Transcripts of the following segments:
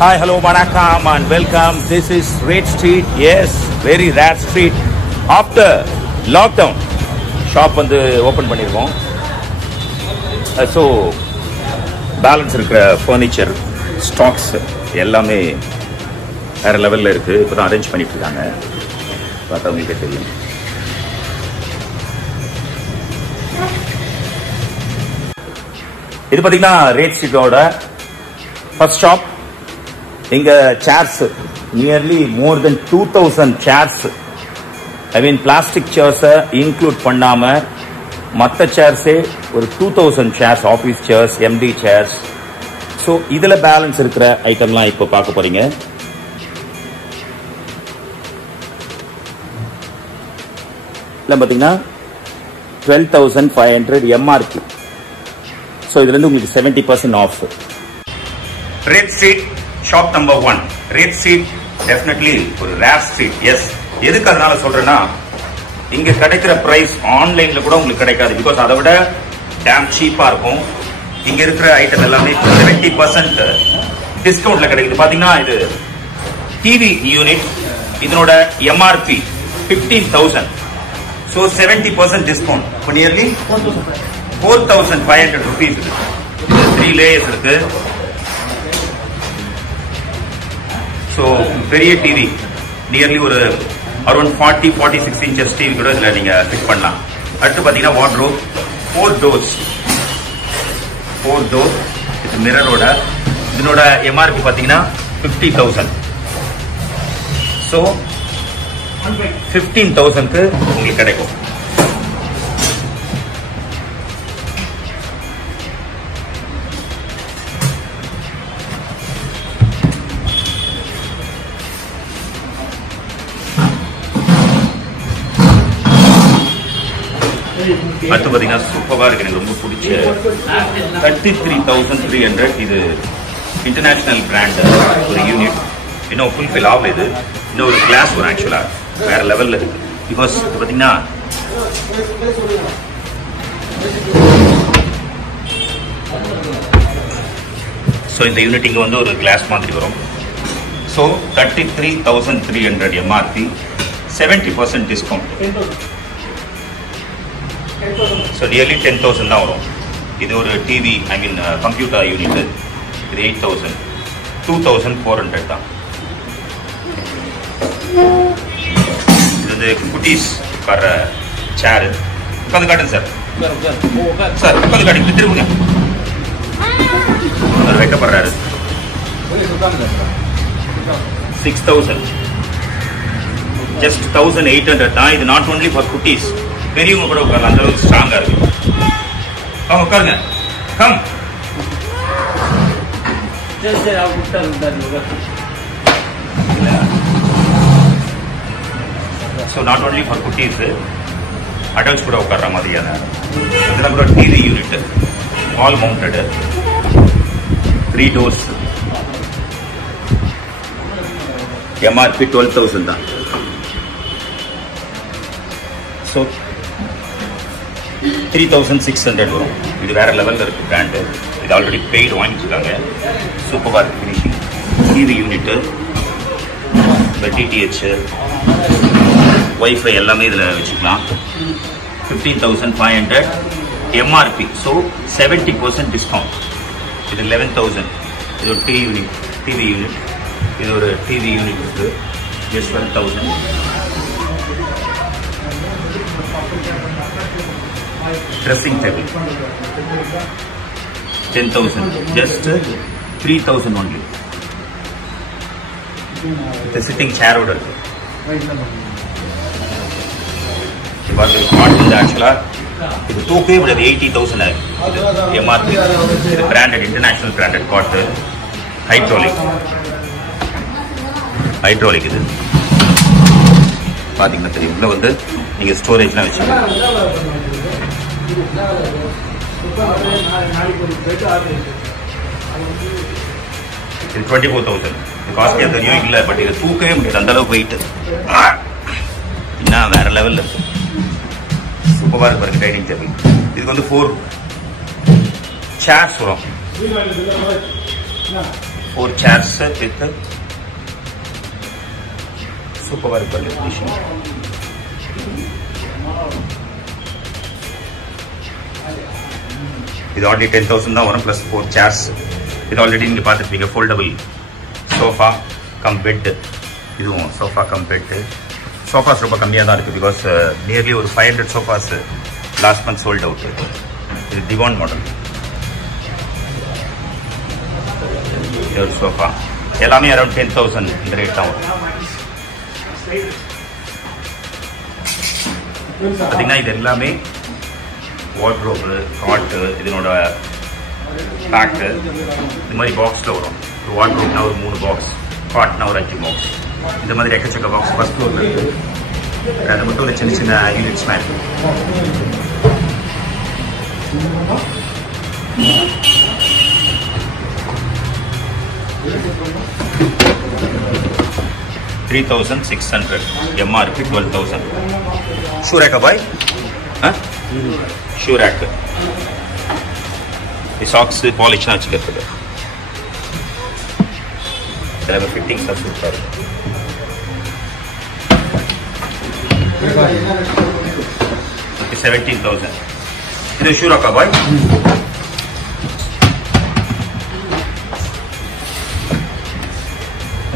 Hi, hello, vanakkam and welcome. This is Red Street. Yes, very rare street. After lockdown, shop வந்து open பண்ணிருக்கோம். So balance இருக்கிற furniture stocks எல்லாமே வேற லெவல்ல இருக்கு. இப்பதான் அரேஞ்ச் பண்ணிட்டு இருக்காங்க. பார்த்தா உங்களுக்கு தெரியும். இது பாத்தீங்கன்னா Red Streetோட first shop. இங்க chairs nearly more than 2000 chairs. I mean plastic chairs include பண்ணாம மற்ற சேர்ஸே ஒரு 2000 chairs, office chairs, empty chairs. So இதுல பேலன்ஸ் இருக்கிற ஐட்டம்லாம் இப்போ பார்க்க போறீங்க. இல்லை பார்த்தீங்கன்னா 12,500 எம்ஆர்பி. ஸோ இதுல இருந்து உங்களுக்கு 70% of. Red Street shop number 1. Red Street definitely ஒரு rare street. Yes, எதுக்கு அதனால சொல்றேன்னா இங்க கிடைக்கிற பிரைஸ் ஆன்லைன்ல கூட உங்களுக்கு கிடைக்காது. பிகாஸ் அதை விட டேம் சீப்பா இருக்கும். இங்க இருக்கிற ஐட்டம் எல்லாமே 70% டிஸ்கவுண்ட்ல கிடைக்குது. பாத்தீங்கன்னா இது டிவி யூனிட், இதனோட எம்ஆர்பி 15,000. So 70% discount. இப்போ நியர்லி 4,500 rupees இருக்கு. 3 லேயர்ஸ் இருக்கு. ஸோ பெரிய டிவி நியர்லி ஒரு அரௌண்ட் 40-46 inches டிவி கூட இதில் நீங்கள் ஃபிட் பண்ணலாம். அடுத்து பார்த்தீங்கன்னா வார்ட்ரோப், 4 doors இது மிரரோட. இதனோட எம்ஆர்பி பார்த்தீங்கன்னா 50,000. ஸோ 15,000க்கு உங்களுக்கு கிடைக்கும். அடுத்து பாத்தீங்கன்னா சூப்பரா இருக்கு, எனக்கு ரொம்ப பிடிச்ச 33,300. இது இன்டர்நேஷனல் பிராண்ட் ஒரு யூனிட். இன்னும் ஃபுல்ஃபில் ஆகல. இது இன்னும் ஒரு கிளாஸ் வரும். ஆக்சுவலா வேற லெவல்ல இருக்கு. பிகாஸ் பாத்தீங்கன்னா ஸோ இந்த யூனிட் இங்க வந்து ஒரு கிளாஸ் மாதிரி வரும். So 33,300 MRP, 70% discount. So nearly 10,000 தான் வரும். இது ஒரு டிவி, ஐ மீன் கம்ப்யூட்டர் யூனிட். இது 8,000, 2,400 தான். இது வந்து குட்டீஸ் உட்கார சேரு. உட்காந்து காட்டுங்க சார். சார் உட்காந்து காட்டுங்க, திரும்புங்க. அவர் வைக்கப்படுறாரு. 6,000, ஜஸ்ட் 1,800 தான். இது நாட் ஓன்லி ஃபார் குட்டீஸ், பெரியவங்க கூட உட்காரலாம். அந்த அளவுக்கு ஸ்ட்ராங்கா இருக்கு. அவங்க உட்காருங்க. Come. So not only for குட்டீஸ், அடல்ட்ஸ் கூட உட்கார்ற மாதிரியான. இதெல்லாம் கூட டிவி யூனிட், வால் மவுண்டட், 3 doors. எம்ஆர்பி 12,000 தான். ஸோ 3,600 வரும். இது வேற லெவல்ல இருக்கு பிராண்டு. இது ஆல்ரெடி பெய்டு வாங்கிட்டு சூப்பரா இருக்கு finishing. TV unit, DTH, wifi எல்லாமே இதில் வச்சுக்கலாம். 15,500 எம்ஆர்பி. So 70% discount. இது 11,000. இது ஒரு டிவி யூனிட். இது ஒரு டிவி யூனிட் இருக்கு. Just 12,000. Dressing table 10,000, just 3,000 only. இது சிட்டிங் சேரோட இருக்கு. ஆக்சுவலா இது தூக்கவே முடியாது. 80,000 எம்ஆர்பி. இது பிராண்டட், இன்டர்நேஷனல் பிராண்டட் காட்டு. ஹைட்ராலிக் இது பாத்தீங்கன்னா தெரியும். உள்ள வந்து நீங்க ஸ்டோரேஜ்லாம் வச்சுக்கலாம். இது 24,000. காஸ்ட்லியா தெரியும் இல்ல, பட் இது தூக்கவே முடியாது, அந்த அளவுக்கு வெயிட். என்ன வேற லெவல்ல இருக்கு. சூப்பரா இருக்கு டைனிங் டேபிள். இதுக்கு வந்து 4 சேர்ஸ் வரும். 4 chairs with super condition. It already 10,000 now, 1 plus 4 chairs. It already in the foldable sofa come bed. Sofa come bed. Sofas ரொம்ப கம்மியா தான் இருக்கு because nearly ஒரு 500 sofas last month sold out. இது divan model. Your sofa எல்லாமே around 10,000 இந்த rate தான் வரும். பாத்தீங்கன்னா இது எல்லாமே wardrobe, cot, இதனோட pack இந்த மாதிரி பாக்ஸ்ல வரும். wardrobe ஒரு 3 பாக்ஸ், cot ஒரு 5 பாக்ஸ். இந்த மாதிரி எக்கச்சக்க பாக்ஸ் ஃபர்ஸ்ட் ஃப்ளோர்ல இருக்கு. அது மட்டும் இல்ல சின்ன சின்ன யூனிட்ஸ் மேல 3,600 MRP 12,000. Shoe rack boy? Huh? Shoe rack. The socks polish na vechukkiradhu. There fittings are super. 17,000. This shoe rack boy?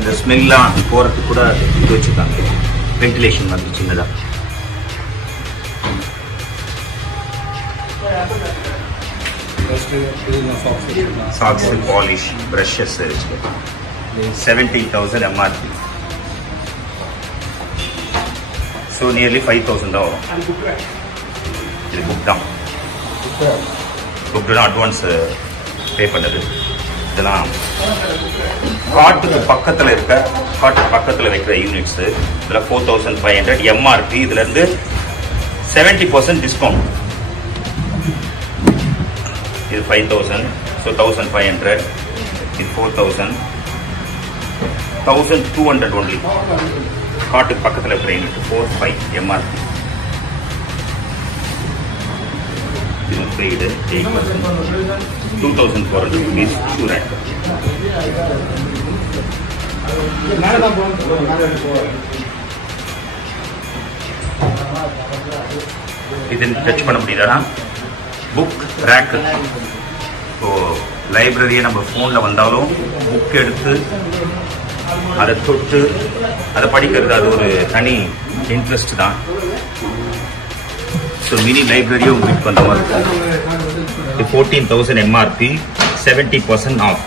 The smell la poradhu kuda idu vechukanga. Ventilation madri chinnada. Socks polish brushes 17,000 MRP. So nearly 5,000 dollars. This book down. Book down advance pay பண்ணது. இதெல்லாம் காட்டுக்கு பக்கத்துல இருக்க வைக்கிற units இதுல 4,500 MRP. இதுல இருந்து 70% discount. இது 5,000, so 1,500. இது 4,000, 1,200 only. காட்டுக்கு பக்கத்துல இருக்கிற யூனிட் 4,500 MRP. இது பெய்டு 8%, 2,400 rupees shoe rack. இது டச் பண்ண முடியுதா? Book rack. ஸோ லைப்ரரியை நம்ம ஃபோனில் வந்தாலும் புக் எடுத்து அதை தொட்டு அதை படிக்கிறது அது ஒரு தனி இன்ட்ரெஸ்ட் தான். ஸோ மினி லைப்ரரியும் உங்களுக்கு வந்த மாதிரி இருக்கும். 14,000 MRP, 70% ஆஃப்.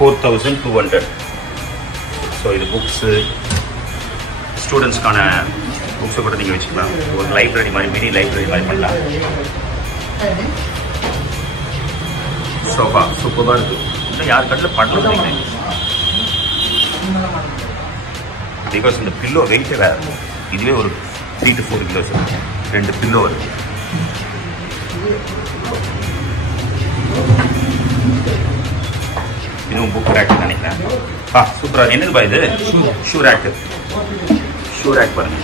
4,200. ஸோ இது புக்ஸு ஸ்டூடெண்ட்ஸ்க்கான புக்ஸை கூட நீங்கள் வச்சுக்கலாம். ஒரு லைப்ரரி மாதிரி மினி லைப்ரரி மாதிரி பண்ணலாம். சோஃபா சூப்பராக இருக்கு. இன்னும் யார் கட்டில் பண்ணுறது பிகாஸ் இந்த பில்லோ வெயிட்டே வேறு. இதுவே ஒரு 3 to 4 கிலோஸ் இருக்கு. 2 பில்லோ இருக்கு. இதுவும் புக் ரேக் நினைக்கிறேன். சூப்பராக. என்னதுப்பா இது? Shoe rack. ஷூ ரேக் பாருங்க.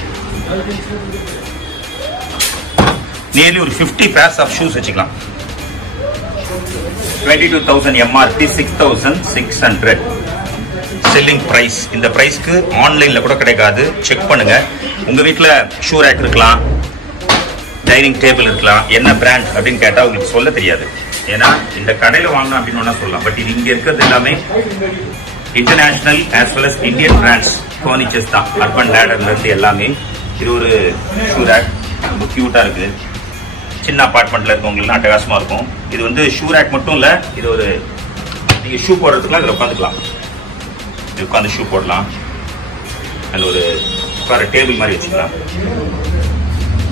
நியர்லி ஒரு 50 pairs ஆஃப் ஷூஸ் வச்சுக்கலாம். 22,000 MRP, 6,600 செல்லிங் பிரைஸ். இந்த பிரைஸ்க்கு ஆன்லைன்ல கூட கிடைக்காது. செக் பண்ணுங்க. உங்க வீட்டுல ஷூ ரேக் இருக்கலாம், டைனிங் டேபிள் இருக்கலாம். என்ன பிராண்ட் அப்படின்னு கேட்டா உங்களுக்கு சொல்ல தெரியாது. ஏன்னா இந்த கடையில வாங்கணும் அப்படின்னு சொல்லலாம். பட் இது இங்க இருக்கிறது எல்லாமே international as well as Indian brands furnitures தான். அர்பன் லேடர்ல இருந்து எல்லாமே. இது ஒரு ஷூ ரேக். ரொம்ப கியூட்டா இருக்கு. சின்ன அபார்ட்மெண்ட்ல இருக்கவங்களுக்கு அட்டகாசமா இருக்கும். இது வந்து ஷூ ரேக் மட்டும் இல்ல, இது ஒரு நீங்க ஷூ போடுறதுக்குலாம் இதுல உட்காந்துக்கலாம். இது உட்காந்து ஷூ போடலாம். அது ஒரு உட்கார டேபிள் மாதிரி வச்சுக்கலாம்.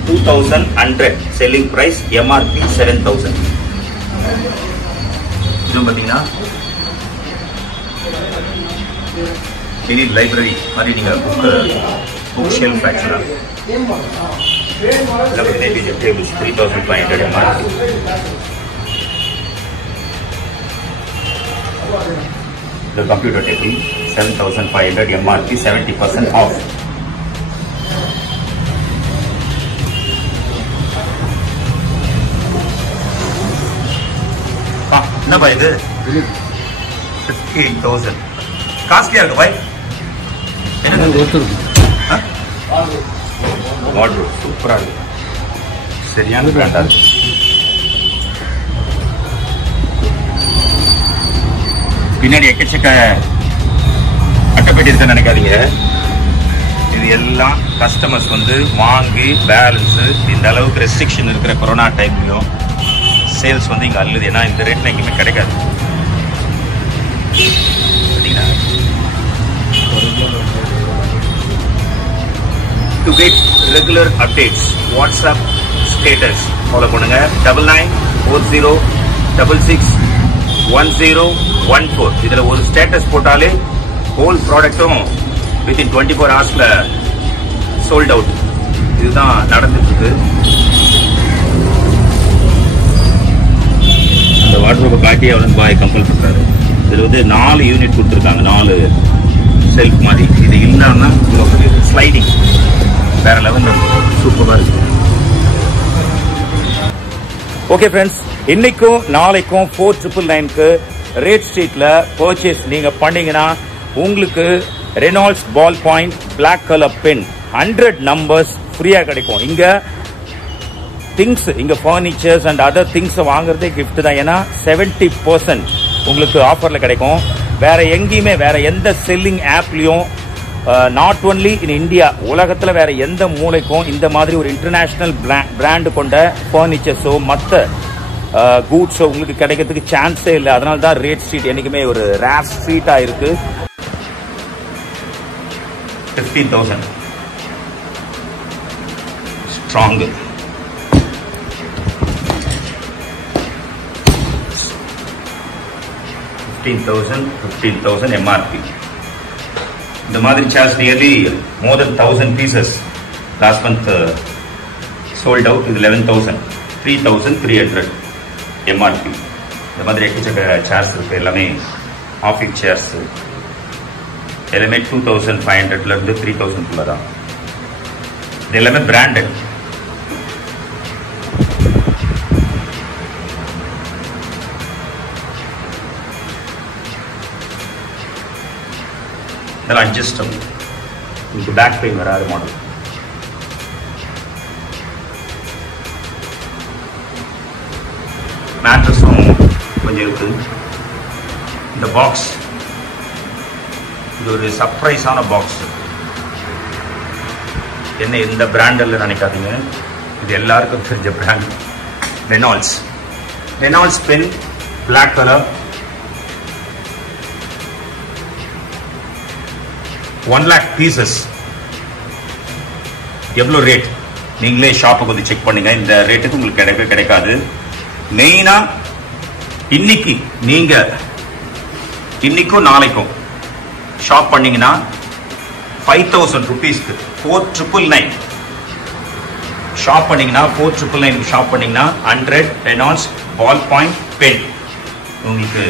2,100 செல்லிங் பிரைஸ். MRP 7,000. இதுவும் பார்த்தீங்கன்னா மினி லைப்ரரி மாதிரி நீங்க புக் ஷெல்ஃப் ஆக்சுவலா. tables 3,500 MRP. The computer table 7,500 MRP, 70% off. என்ன பாய் இது 58,000 காஸ்ட்லியா இருக்கு பாய். என்ன வார்ட்ரோப் சூப்பரா இருக்கு, சரியான பிராண்டா இருக்கு. பின்னாடி எக்கச்சக்க அட்டைப்பெட்டி இருக்குன்னு நினைக்காதீங்க. இது எல்லாம் கஸ்டமர்ஸ் வந்து வாங்கி பேலன்ஸ். இந்த அளவுக்கு ரெஸ்ட்ரிக்ஷன் இருக்கிற கொரோனா டைம்லயும் சேல்ஸ் வந்து இங்க அல்லது. ஏன்னா இந்த ரேட்ல எங்கேயுமே கிடைக்காது. To get regular updates, WhatsApp status follow பண்ணுங்க 9940661014. இதுல ஒரு ஸ்டேட்டஸ் போட்டாலே ஹோல் ப்ராடக்ட்டும் within 24 ஹவர்ஸ்ல சோல்ட் அவுட். இதுதான் நடந்துட்டு இருக்கு. அந்த வார்ட்ரோபை காட்டி அவன் பாய் கம்பல் பண்றாரு. இதுல வந்து 4 யூனிட் கொடுத்துருக்காங்க, 4 செல்ஃப் மாதிரி. இது இல்லாம ஸ்லைடிங் வேற லெவல் சூப்பரா இருக்கு. ஓகே ஃப்ரெண்ட்ஸ், இன்னைக்கும் நாளைக்கும் 4999க்கு ரேட் ஸ்ட்ரீட்ல பர்ச்சேஸ் நீங்க பண்ணீங்கன்னா உங்களுக்கு Reynolds ball point black colour pen 100 numbers ஃப்ரீயா கிடைக்கும். இங்க திங்ஸ், இங்க பர்னிச்சர்ஸ் அண்ட் அதர் திங்ஸ் வாங்குறதே கிஃப்ட் தான். ஏன்னா 70% உங்களுக்கு ஆஃபர்ல கிடைக்கும். வேற எங்கேயுமே வேற எந்த செல்லிங் ஆப்லயும் நாட் ஒன்லி இன் இந்தியா, உலகத்துல வேற எந்த மூலைக்கும் இந்த மாதிரி ஒரு இன்டர்நேஷனல் பிராண்ட் கொண்ட பர்னிச்சர்ஸோ மற்ற கூட்ஸோ உங்களுக்கு கிடைக்கிறதுக்கு சான்ஸே இல்லை. அதனால தான் ரேட் ஸ்ட்ரீட் என்னைக்குமே ஒரு ரேர் ஸ்ட்ரீட்டா இருக்கு. 15,000 ஸ்ட்ராங். 15,000 MRP. இந்த மாதிரி சேர்ஸ் நியர்லி மோர் தென் 1000 pieces last month sold out. இது 11,000, 3,300 MRP. இந்த மாதிரி எக்கச்சக்க சேர்ஸ் இருக்கு. எல்லாமே ஆஃபீஸ் சேர்ஸ். எல்லாமே 2,500ல இருந்து 3,000 தான். இது எல்லாமே பிராண்டட். அட்ஜஸ்டபிள், உங்களுக்கு பேக் பெயின் வராத மாடல். மேட்ரஸும் கொஞ்சம் இருக்கு. இந்த பாக்ஸ் இது ஒரு சர்ப்ரைஸான பாக்ஸ். என்ன எந்த பிராண்டில் நினைக்காதீங்க, இது எல்லாருக்கும் தெரிஞ்ச brand. Reynolds pen black colour 1 lakh pieces. எவ்வளவு ரேட் நீங்களே ஷாப்புக்கு வந்து செக் பண்ணுங்க. இந்த ரேட்டுக்கு உங்களுக்கு கிடைக்கவே கிடைக்காது. மெயினா இன்னைக்கு நீங்க இன்னைக்கும் நாளைக்கும் ஷாப் பண்ணீங்கன்னா 5,000 rupeesக்கு 4,999 ஷாப் பண்ணீங்கன்னா 4,999 ஷாப் பண்ணீங்கன்னா 100 ரெனால்ட்ஸ் பால் பாயிண்ட் பென் உங்களுக்கு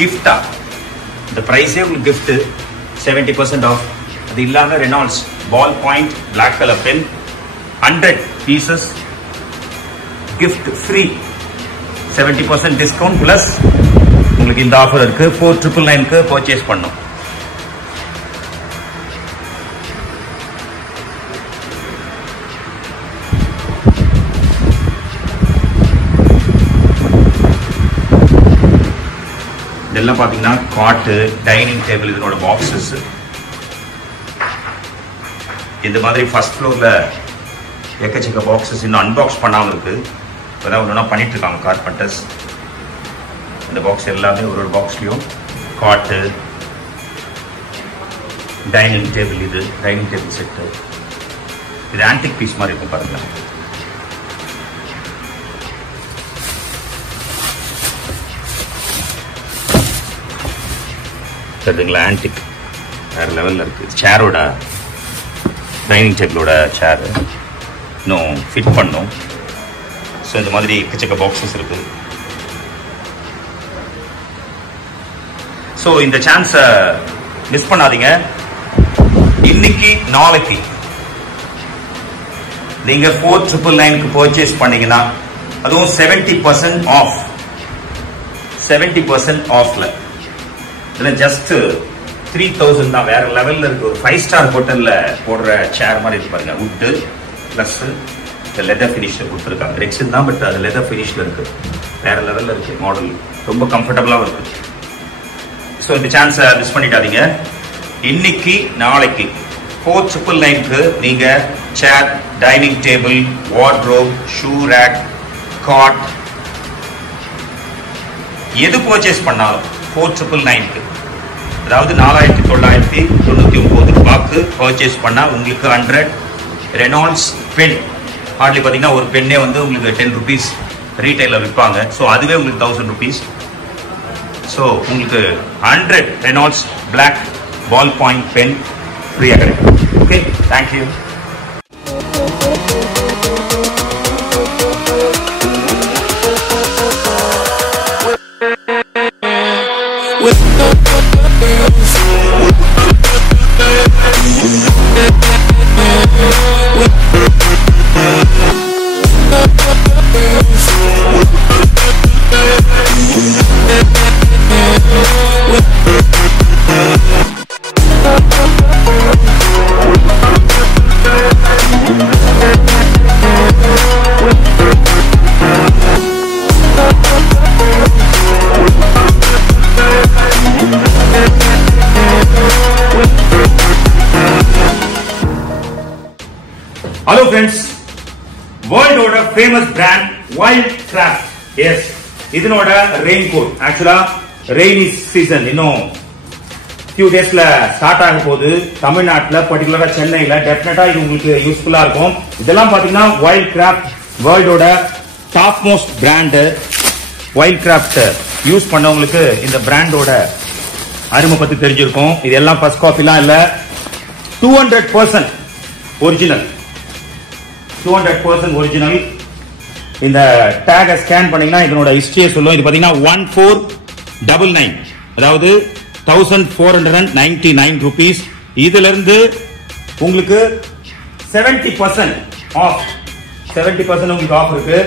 கிஃப்டா. இந்த பிரைஸே உங்களுக்கு கிஃப்ட் 70% ஆஃப். அது இல்லாம Reynolds ball point black colour pen 100 pieces gift free, 70% discount plus உங்களுக்கு இந்த ஆஃபர் இருக்கு. 4,999க்கு பர்ச்சேஸ் பண்ணும். இதெல்லாம் பாத்தீங்கன்னா காட்டு, டைனிங் டேபிள், இதனோட பாக்ஸஸ். இந்த மாதிரி ஃபர்ஸ்ட் ஃப்ளோர்ல எக்கச்சக்க பாக்ஸஸ் இன்னும் அன்பாக்ஸ் பண்ணாம இருக்கு. இப்பதான் ஒன்னா பண்ணிட்டு இருக்காங்க கார்பெண்டர்ஸ். இந்த பாக்ஸ் எல்லாமே ஒரு பாக்ஸ்லயும் காட்டு, டைனிங் டேபிள். இது டைனிங் டேபிள் செட்டு. இது ஆன்டிக் பீஸ் மாதிரி இருக்கும் பாருங்க. தெரியுங்களா, ஆன்டிக் வேற லெவல்ல இருக்கு. சேரோட டைனிங் டேபிளோட சேர் இன்னும் ஃபிட் பண்ணும். ஸோ இந்த மாதிரி எக்கச்சக்க பாக்ஸஸ் இருக்கு. ஸோ இந்த சான்ஸை மிஸ் பண்ணாதீங்க. இன்னைக்கு நாளைக்கு நீங்க 4,999க்கு பர்ச்சேஸ் பண்ணீங்கன்னா அதுவும் 70% ஆஃப் 70% ஆஃப்ல. இதுல ஜஸ்ட் 3000 தான். வேற லெவல்ல இருக்கு. ஒரு 5 ஸ்டார் ஹோட்டல்ல போடுற சேர் மாதிரி இருக்கு பாருங்க. வுட் பிளஸ் லெதர் ஃபினிஷ்ல கொடுத்துருக்காங்க. ரெக்ஸன் தான், பட் அது லெதர் ஃபினிஷ்ல இருக்கு. வேற லெவல்ல இருக்கு மாடல். ரொம்ப கம்ஃபர்டபுளாகவும் இருக்கு. ஸோ இந்த சான்ஸை மிஸ் பண்ணிட்டாதீங்க. இன்னைக்கு நாளைக்கு 4999க்கு நீங்க chair, dining table, wardrobe, shoe rack, cot எது பர்ச்சேஸ் பண்ணாலும் 4999க்கு, அதாவது 4999 ரூபாய்க்கு பர்ச்சேஸ் பண்ணா உங்களுக்கு 100 ரெனால்ட்ஸ் பென். ஹார்ட்லி பார்த்தீங்கன்னா ஒரு பெண்ணே வந்து உங்களுக்கு 10 rupees ரீட்டைலில் விற்பாங்க. ஸோ அதுவே உங்களுக்கு 1000 rupees. ஸோ உங்களுக்கு 100 Reynolds black ball point pen ஃப்ரீயாக கிடைக்கும். Okay, thank you. Hello friends, world famous brand Wildcraft. Yes, இதனோட ரெயின் கோட். ஆக்சுவலா ரெய்னி சீசன் இன்னும் few daysல ஸ்டார்ட் ஆக போகுது. தமிழ்நாட்டுல பர்டிகுலரா சென்னையில டெஃபினட்டா இது உங்களுக்கு யூஸ்ஃபுல்லா இருக்கும். இதெல்லாம் பாத்தீங்கன்னா Wildcraft வேர்ல்டோட top most brand. Wildcraft use பண்ணவங்களுக்கு இந்த பிராண்டோட அருமை பத்தி தெரிஞ்சிருக்கும். இது எல்லாம் ஃபர்ஸ்ட் காப்பிலாம் இல்ல, 200% ஒரிஜினல். 200% ஒரிஜினல். இந்த டேகை ஸ்கேன் பண்ணீங்கன்னா இதனோட ஹிஸ்டரியை சொல்லும். இது பாத்தீங்கன்னா 1499, அதாவது 1499 rupees. இதுல இருந்து உங்களுக்கு 70% ஆஃப், 70% உங்களுக்கு ஆஃப் இருக்கு.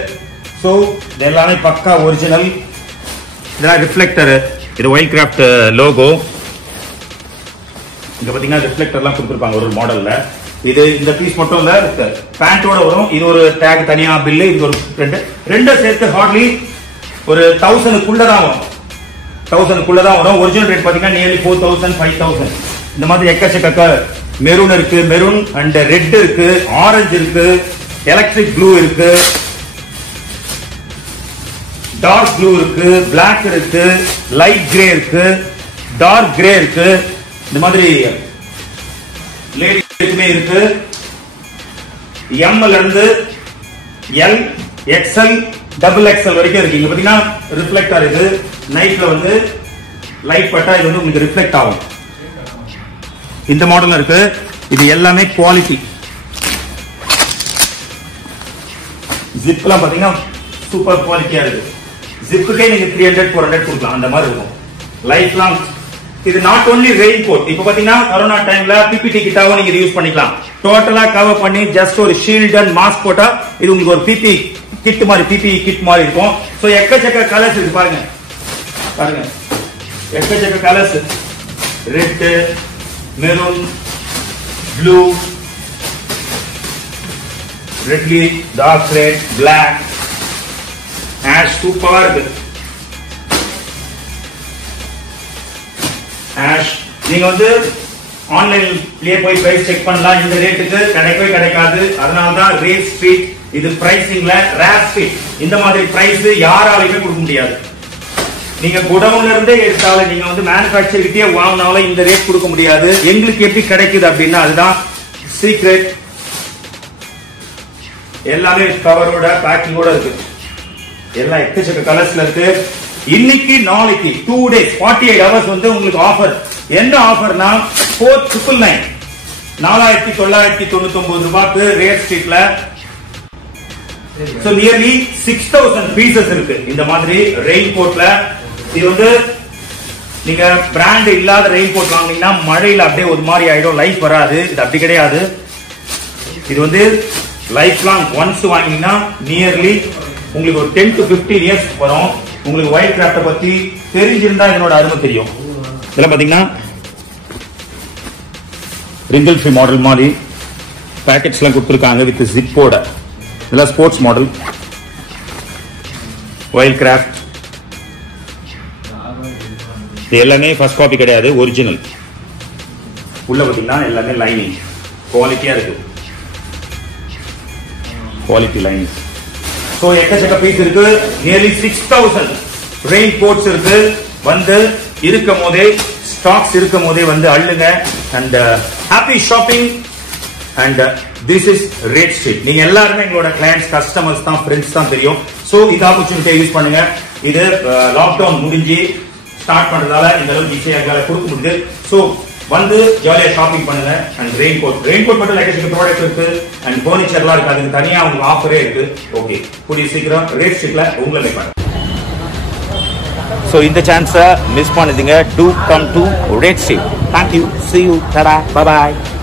சோ இது எல்லாமே பக்கா ஒரிஜினல். இதெல்லாம் ரிஃப்ளெக்டர். இது Wildcraft லோகோ. இங்க பாத்தீங்கன்னா ரிஃப்ளெக்டர்லாம் கொடுத்துருப்பாங்க ஒரு மாடல்ல. இது இந்த பீஸ் மட்டும் இல்ல, பேண்டோட வரும். இது ஒரு டேக் தனியா பில்லு. இது ஒரு ரெண்டு சேர்த்து ஹார்ட்லி ஒரு 1000க்குள்ள தான் வரும். 1000க்குள்ள தான் வரும். ஒரிஜினல் ரேட் பாத்தீங்கன்னா நியர்லி 4000 5000. இந்த மாதிரி எக்கச்சக்க மெரூன் இருக்கு, மெரூன் அண்ட் ரெட் இருக்கு, ஆரஞ்சு இருக்கு, எலக்ட்ரிக் ப்ளூ இருக்கு, டார்க் ப்ளூ இருக்கு, பிளாக் இருக்கு, லைட் கிரே இருக்கு, டார்க் கிரே இருக்கு. இந்த மாதிரி லேடிஸ்க்குமே இருக்கு. எம்ல இருந்து எல், எக்ஸ்எல், டபுள் எக்ஸ்எல் வரைக்கும் இருக்கு. இங்க பாத்தீங்கன்னா ரிஃப்ளெக்டர். இது நைட்ல வந்து லைட் பட்டா இது வந்து உங்களுக்கு ரிஃப்ளெக்ட் ஆகும். இந்த மாடல் இருக்கு. இது எல்லாமே குவாலிட்டி. ஜிப் எல்லாம் பாத்தீங்கன்னா சூப்பர் குவாலிட்டியா இருக்கு. ஜிப்புக்கே நீங்க 300 400 கொடுக்கலாம், அந்த மாதிரி இருக்கும். Life long. இது நாட் ஒன்லி ரெயின் கோட். இப்ப பாத்தீங்கன்னா கொரோனா டைம்ல பிபிடி கிட்டாவும் நீங்க யூஸ் பண்ணிக்கலாம். டோட்டலா கவர் பண்ணி ஜஸ்ட் ஒரு ஷீல்ட் அண்ட் மாஸ்க் போட்டா இது உங்களுக்கு ஒரு பிபி கிட் மாதிரி, பிபி கிட் மாதிரி இருக்கும். சோ எக்கச்சக்க கலர்ஸ் இருக்கு பாருங்க, பாருங்க எக்கச்சக்க கலர்ஸ். ரெட், மெரூன், ப்ளூ, ரெட்லி, டார்க் ரெட், பிளாக், ஆஷ். சூப்பரா இருக்கு ஆஷ். நீங்க வந்து ஆன்லைன்லயே போய் பிரைஸ் செக் பண்ணலாம். இந்த ரேட்டுக்கு கிடைக்கவே கிடைக்காது. அதனாலதான் ரேட் ஸ்ட்ரீட் இது பிரைசிங்ல ரேர் ஸ்ட்ரீட். இந்த மாதிரி பிரைஸ் யாராலையுமே கொடுக்க முடியாது. நீங்க குடவுன்ல இருந்தே எடுத்தாலும், நீங்க வந்து மேனுபேக்சர் கிட்டே வாங்கினாலும் இந்த ரேட் கொடுக்க முடியாது. எங்களுக்கு எப்படி கிடைக்குது அப்படின்னா அதுதான் சீக்ரெட். எல்லாமே கவரோட பேக்கிங்கோட இருக்கு. எல்லாம் எக்கச்சக்க கலர்ஸ்ல இருக்கு. இன்னைக்கு நாளைக்கு 2 days 48 hours வந்து உங்களுக்கு ஆஃபர். என்ன ஆஃபர்னா 4999, 4999 ரூபாய்க்கு ரேட் ஸ்ட்ரீட்ல. சோ நியர்லி 6000 பீசஸ் இருக்கு இந்த மாதிரி ரெயின் கோட்ல. இது வந்து நீங்க பிராண்ட் இல்லாத ரெயின் கோட் வாங்குனீங்கன்னா மழையில அப்படியே ஒரு மாதிரி ஆயிடும், லைஃப் வராது. இது அப்படி கிடையாது. இது வந்து லைஃப் லாங். ஒன்ஸ் வாங்கினீங்கன்னா நியர்லி உங்களுக்கு ஒரு 10 to 15 years வரும். உங்களுக்கு வைல்ட் கிராஃப்ட பத்தி தெரிஞ்சிருந்தா இதனோட அருமை தெரியும். இதெல்லாம் பாத்தீங்கன்னா ரிங்கிள் ஃப்ரீ மாடல் மாதிரி பேக்கெட்ஸ் எல்லாம் கொடுத்துருக்காங்க வித் ஜிப்போட. இதெல்லாம் ஸ்போர்ட்ஸ் மாடல் வைல்ட் கிராஃப்ட். இது எல்லாமே ஃபர்ஸ்ட் காப்பி கிடையாது, ஒரிஜினல். உள்ள பாத்தீங்கன்னா எல்லாமே லைனிங் குவாலிட்டியா இருக்கு, குவாலிட்டி லைன்ஸ். சோ எக்கச்சக்க பீஸ் இருக்கு. நியர்லி 6000 ரெயின் கோட்ஸ் இருக்கு. வந்து இருக்கும் போதே ஸ்டாக்ஸ் இருக்கும் போதே வந்து அள்ளுங்க. And happy shopping. And this is rate street. நீங்க எல்லாருமே எங்களோட கிளையன்ட்ஸ், கஸ்டமர்ஸ் தான், ஃப்ரெண்ட்ஸ் தான் தெரியும். சோ இந்த ஆப்பர்ச்சுனிட்டியை யூஸ் பண்ணுங்க. இது லாக்டவுன் முடிஞ்சு ஸ்டார்ட் பண்றதால இந்த அளவுக்கு ஈஸியா கொடுக்க முடியுது. சோ வந்து ஜாலியா ஷாப்பிங் பண்ணுங்க. அண்ட் ரெயின் கோட் மட்டும் எக்கச்சக்க ப்ராடக்ட் இருக்கு. அண்ட் ஃபர்னிச்சர்லாம் இருக்கு, அதுக்கு தனியா உங்களுக்கு ஆஃபரே இருக்கு. ஓகே, கூடிய சீக்கிரம் ரேட் ஸ்ட்ரீட்ல உங்களை மீட் பண்ணுங்க. So இந்த சான்ஸை மிஸ் பண்ணாதீங்க. Do come to Red Street. Thank you. See you. Tada. Bye bye.